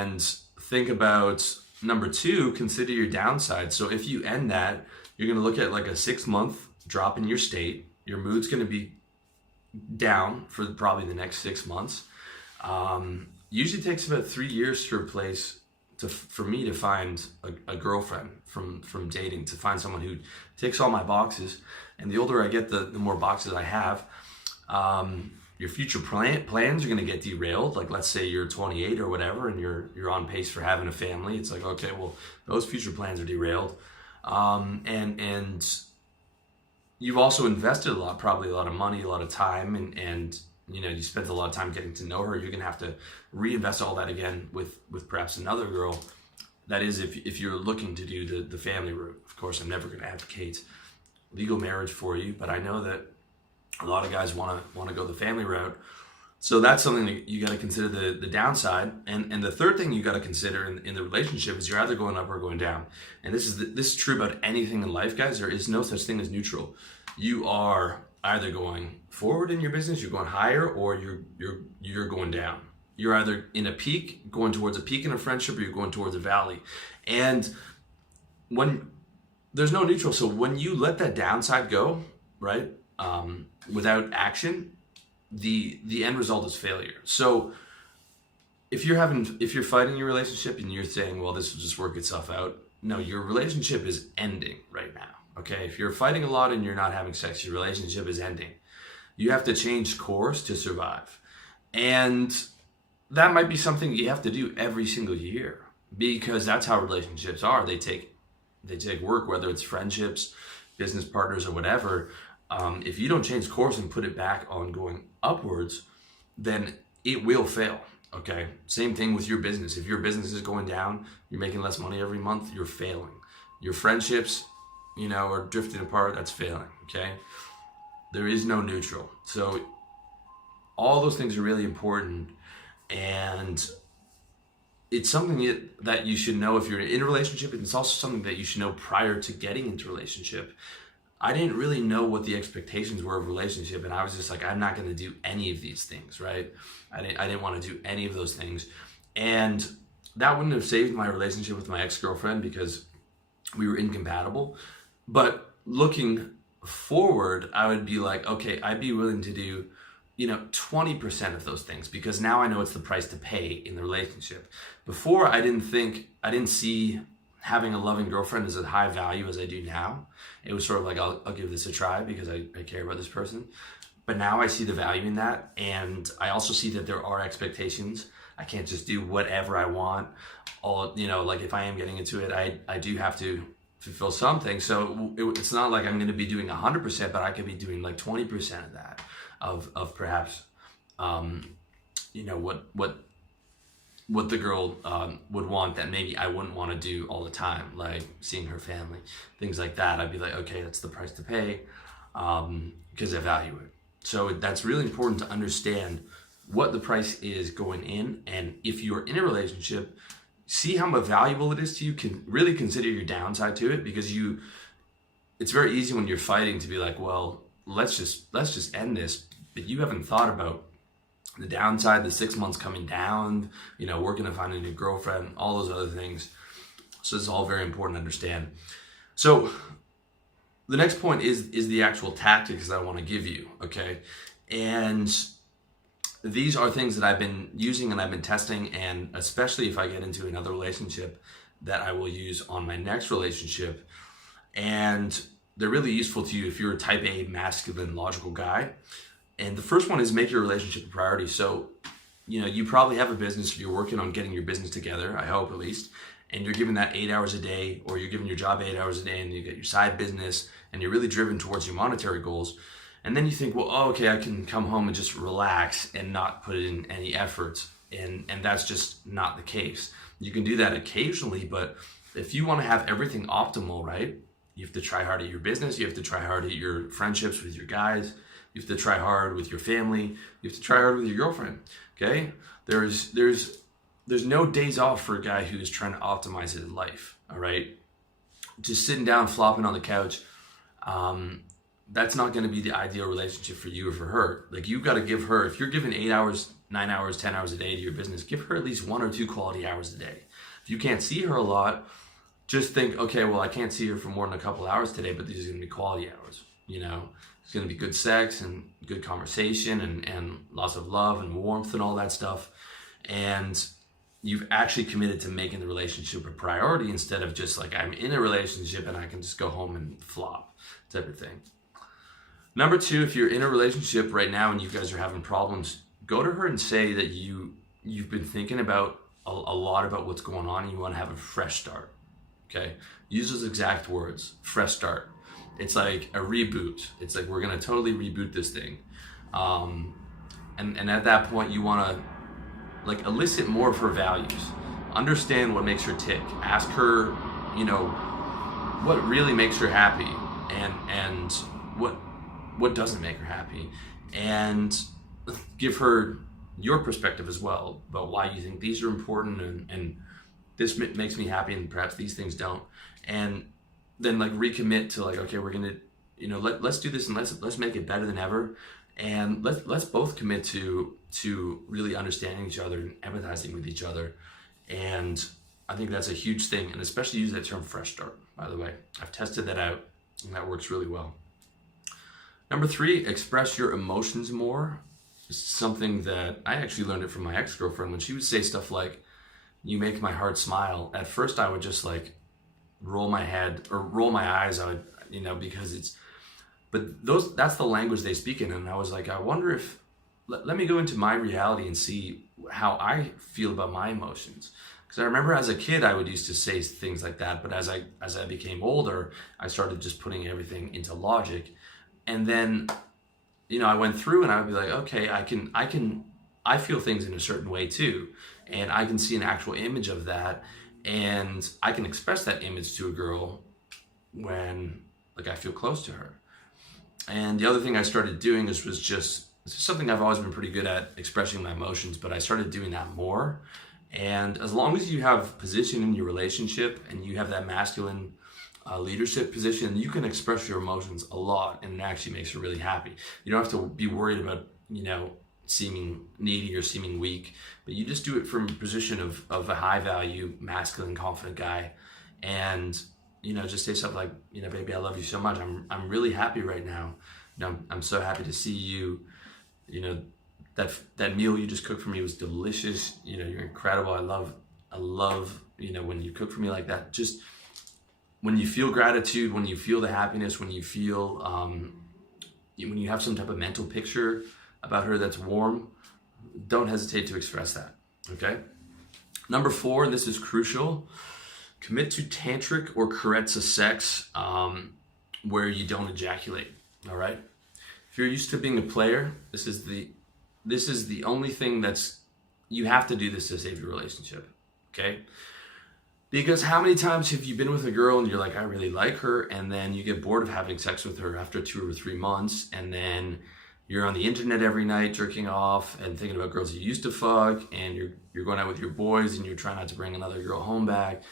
And think about number two, consider your downside. So if you end that, you're going to look at like a 6-month drop in your state. Your mood's going to be down for probably the next 6 months. Usually takes about 3 years to replace, for me to find a girlfriend from dating, to find someone who ticks all my boxes. And the older I get, the more boxes I have. Your future plans are going to get derailed. Like, let's say you're 28 or whatever, and you're on pace for having a family. It's like, okay, well, those future plans are derailed. And you've also invested probably a lot of money, a lot of time, and you know, you spent a lot of time getting to know her. You're going to have to reinvest all that again with perhaps another girl. That is, if you're looking to do the family route. Of course, I'm never going to advocate legal marriage for you, but I know that a lot of guys want to go the family route. So that's something that you got to consider, the downside. And the third thing you got to consider in the relationship is you're either going up or going down. And this is true about anything in life, guys. There is no such thing as neutral. You are either going forward in your business, you're going higher, or you're going down. You're either in a peak, going towards a peak in a friendship, or you're going towards a valley. And when there's no neutral, so when you let that downside go, right, without action, the end result is failure. So if you're fighting your relationship and you're saying, well, this will just work itself out, no, your relationship is ending right now. Okay, if you're fighting a lot and you're not having sex, your relationship is ending. You have to change course to survive. And that might be something you have to do every single year, because that's how relationships are. They take work, whether it's friendships, business partners, or whatever. If you don't change course and put it back on going upwards, then it will fail. Okay, same thing with your business. If your business is going down, you're making less money every month, you're failing. Your friendships, you know, are drifting apart, that's failing. Okay, there is no neutral. So all those things are really important, and it's something that you should know if you're in a relationship, and it's also something that you should know prior to getting into a relationship. I didn't really know what the expectations were of a relationship, and I was just like, I'm not going to do any of these things, right? I didn't want to do any of those things, and that wouldn't have saved my relationship with my ex-girlfriend because we were incompatible. But looking forward, I would be like, okay, I'd be willing to do, 20% of those things, because now I know it's the price to pay in the relationship. Before, I didn't see having a loving girlfriend as a high value as I do now. It was sort of like, I'll give this a try because I care about this person. But now I see the value in that, and I also see that there are expectations. I can't just do whatever I want. Like if I am getting into it, I do have to fulfill something. So it's not like I'm going to be doing 100%, but I could be doing like 20% of that, of perhaps, what the girl would want that maybe I wouldn't want to do all the time, like seeing her family, things like that. I'd be like, okay, that's the price to pay, because I value it. So that's really important to understand what the price is going in. And if you're in a relationship, see how valuable it is to you. Can really consider your downside to it, because it's very easy when you're fighting to be like, well, let's just end this, but you haven't thought about the downside, the 6 months coming down, working to find a new girlfriend, all those other things. So it's all very important to understand. So the next point is the actual tactics that I want to give you, okay? And these are things that I've been using and I've been testing, and especially if I get into another relationship, that I will use on my next relationship. And they're really useful to you if you're a type A, masculine, logical guy. And the first one is make your relationship a priority. So, you probably have a business, you're working on getting your business together, I hope at least, and you're giving that 8 hours a day, or you're giving your job 8 hours a day, and you get your side business, and you're really driven towards your monetary goals. And then you think, well, okay, I can come home and just relax and not put in any effort. And that's just not the case. You can do that occasionally, but if you want to have everything optimal, right, you have to try hard at your business, you have to try hard at your friendships with your guys, you have to try hard with your family, you have to try hard with your girlfriend, okay? There's no days off for a guy who's trying to optimize his life, all right? Just sitting down, flopping on the couch, that's not going to be the ideal relationship for you or for her. Like, you've got to give her, if you're giving 8 hours 9 hours, 10 hours a day to your business, give her at least 1 or 2 quality hours a day. If you can't see her a lot, just think, okay, well, I can't see her for more than a couple hours today, but these are going to be quality hours. You know, it's going to be good sex and good conversation and lots of love and warmth and all that stuff. And you've actually committed to making the relationship a priority instead of just like, I'm in a relationship and I can just go home and flop type of thing. Number 2, if you're in a relationship right now and you guys are having problems, go to her and say that you've been thinking about a lot about what's going on and you want to have a fresh start. Okay, use those exact words, fresh start. It's like a reboot. It's like, we're gonna totally reboot this thing. And at that point, you wanna like elicit more of her values. Understand what makes her tick. Ask her, you know, what really makes her happy and what doesn't make her happy. And give her your perspective as well about why you think these are important and this makes me happy and perhaps these things don't. And then like recommit to like, okay, we're gonna, you know, let's do this and let's make it better than ever. And let's both commit to really understanding each other and empathizing with each other. And I think that's a huge thing. And especially use that term fresh start, by the way. I've tested that out and that works really well. Number 3, express your emotions more. It's something that I actually learned it from my ex-girlfriend when she would say stuff like, you make my heart smile. At first I would just like roll my head or roll my eyes. I would, you know, because it's, but that's the language they speak in. And I was like, I wonder if, let me go into my reality and see how I feel about my emotions. Because I remember as a kid, I would used to say things like that. But as I became older, I started just putting everything into logic. And then, you know, I went through and I would be like, okay, I feel things in a certain way too. And I can see an actual image of that. And I can express that image to a girl when like I feel close to her. And the other thing I started doing was just, this is something I've always been pretty good at, expressing my emotions, but I started doing that more. And as long as you have position in your relationship and you have that masculine leadership position, you can express your emotions a lot and it actually makes you really happy. You don't have to be worried about, you know, seeming needy or seeming weak, but you just do it from a position of a high value, masculine, confident guy. And, you know, just say something like, you know, baby, I love you so much. I'm really happy right now. You know, I'm so happy to see you. You know, that meal you just cooked for me was delicious. You know, you're incredible. I love, you know, when you cook for me like that. Just when you feel gratitude, when you feel the happiness, when you feel, when you have some type of mental picture about her that's warm, don't hesitate to express that, okay? Number 4, and this is crucial, commit to tantric or carezza sex where you don't ejaculate, all right? If you're used to being a player, this is the only thing you have to do this to save your relationship, okay? Because how many times have you been with a girl and you're like, I really like her, and then you get bored of having sex with her after 2 or 3 months, and then you're on the internet every night jerking off and thinking about girls you used to fuck, and you're going out with your boys and you're trying not to bring another girl home back,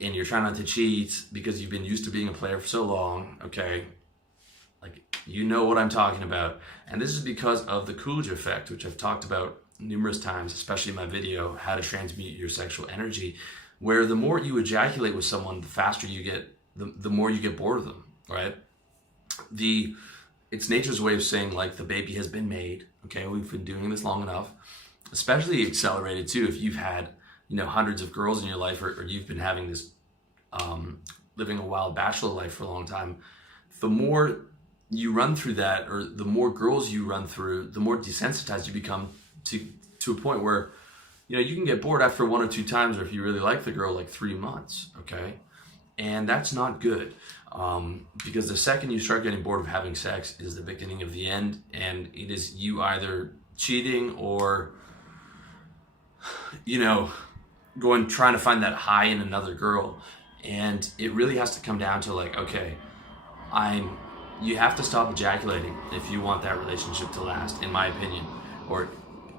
and you're trying not to cheat because you've been used to being a player for so long, okay? Like, you know what I'm talking about. And this is because of the Coolidge effect, which I've talked about numerous times, especially in my video, How to Transmute Your Sexual Energy, where the more you ejaculate with someone, the faster you get, the more you get bored of them, right? It's nature's way of saying, like, the baby has been made, okay? We've been doing this long enough, especially accelerated too. If you've had, you know, hundreds of girls in your life, or you've been having this, living a wild bachelor life for a long time, the more you run through that, or the more girls you run through, the more desensitized you become to a point where, you know, you can get bored after 1 or 2 times, or if you really like the girl, like 3 months, okay? And that's not good, because the second you start getting bored of having sex is the beginning of the end, and it is you either cheating or, you know, trying to find that high in another girl. And it really has to come down to like, okay, you have to stop ejaculating if you want that relationship to last, in my opinion, or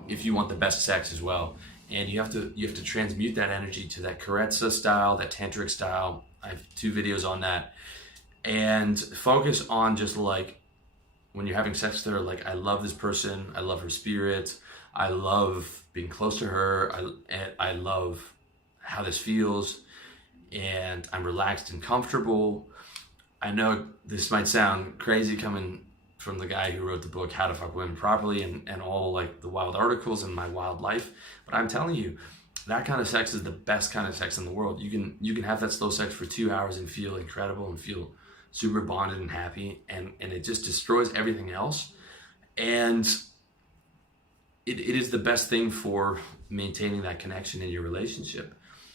if you want the best sex as well. And you have to transmute that energy to that carezza style, that tantric style. I have 2 videos on that. And focus on just like, when you're having sex with her, like, I love this person, I love her spirit, I love being close to her. I love how this feels, and I'm relaxed and comfortable. I know this might sound crazy coming from the guy who wrote the book How to Fuck Women Properly and all like the wild articles and my wild life, but I'm telling you, that kind of sex is the best kind of sex in the world. You can have that slow sex for 2 hours and feel incredible and feel super bonded and happy, and it just destroys everything else. And it is the best thing for maintaining that connection in your relationship.